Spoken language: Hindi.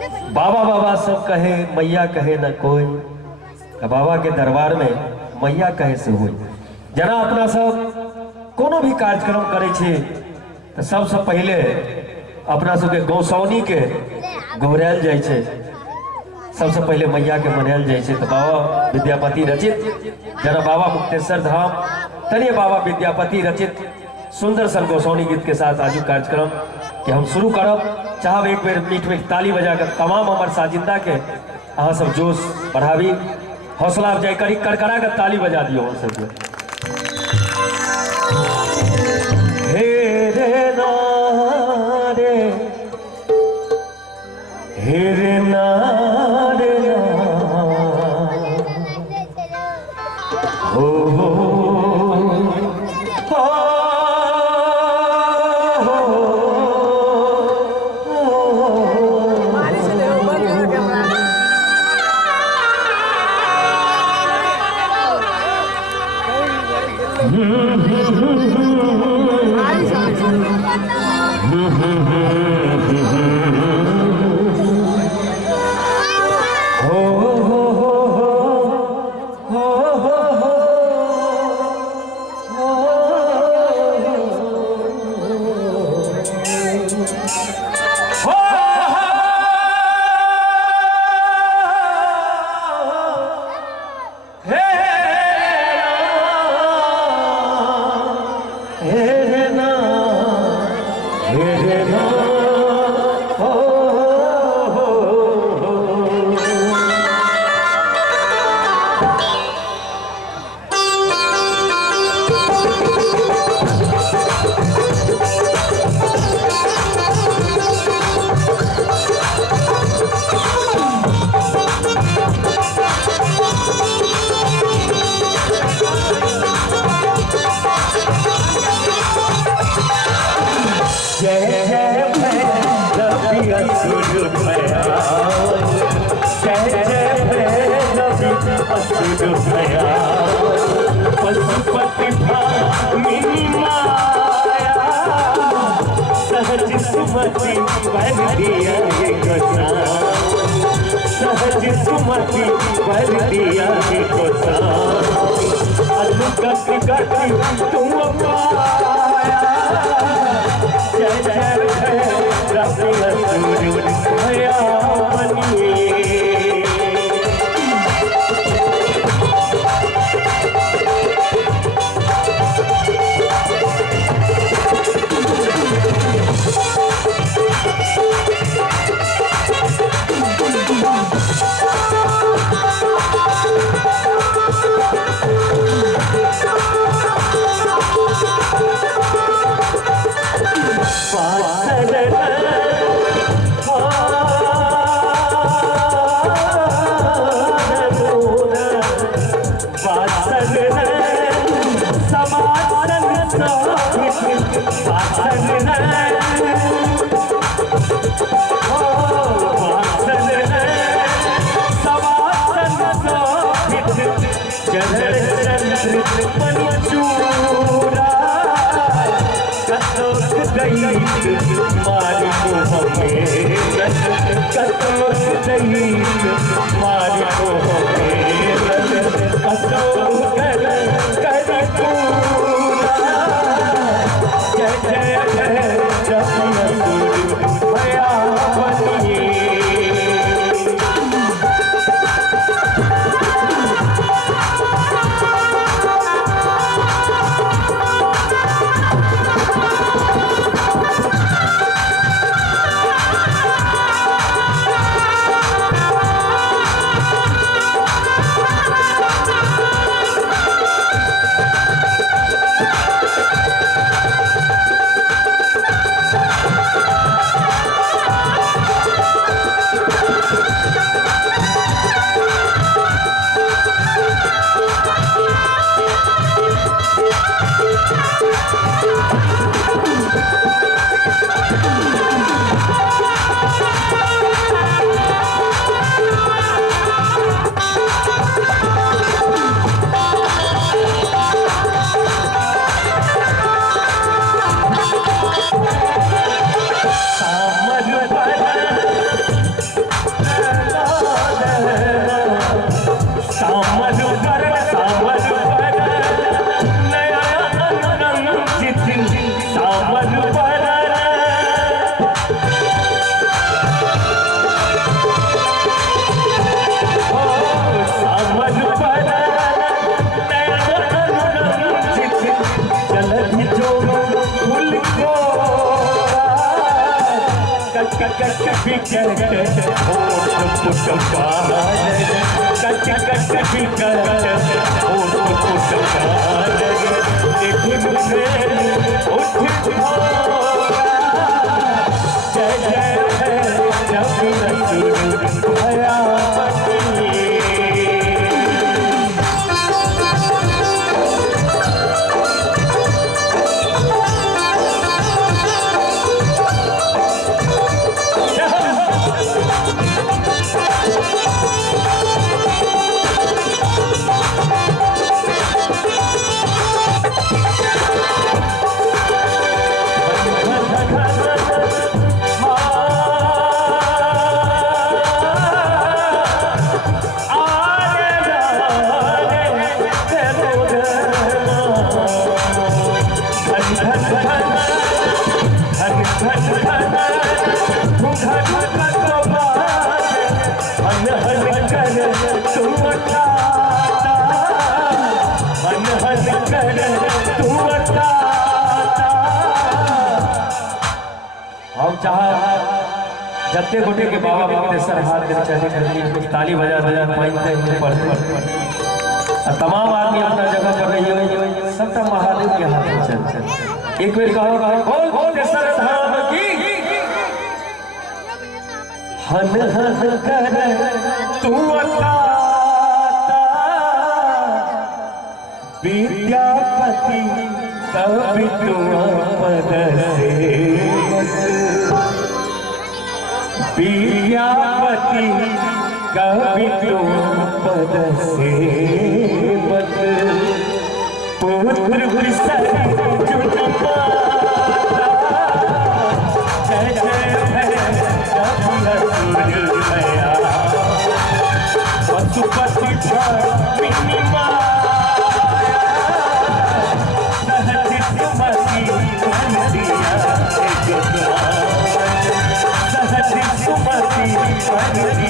बाबा बाबा सब कहे मैया कहे न कोई, बाबा के दरबार में मैया कहे से हो। जना अपना सब कोनो भी कार्यक्रम करे छे तो सबसे पहले अपना सबके गौसौनी के गौरायल जाय छे, सबसे पहले मैया के मनायल जाय छे। तो बाबा विद्यापति रचित जना बाबा मुक्तेश्वर धाम तनिए बाबा विद्यापति रचित सुंदर सन गौसौनी गीत के साथ आज कार्यक्रम के हम शुरू करब। चाहब एक बेर मीठ मीठ ताली बजाकर तमाम हमार साजिंदा के अहाँ सब जोश बढ़ावी, हौसला अफजाई करी, करकरा कर ताली बजा दियो हम सब। हे रे ना रे, हे रे ना रे ना, हो हम चाह जत्ते गोटे के बाबा मुक्तेश्वर हाथ के चले कुछ ताली बजा बजा पढ़ते पढ़ते तमाम आदमी अपना जगह पर रही हो सबका महादेव के हाथ में चल एक बेर कहो बोल मुक्तेश्वर धाम की हन हन कर तू विद्यापति कवि तू पद से विद्यापति कवि तू पद से पुत्र पशुपति सुमति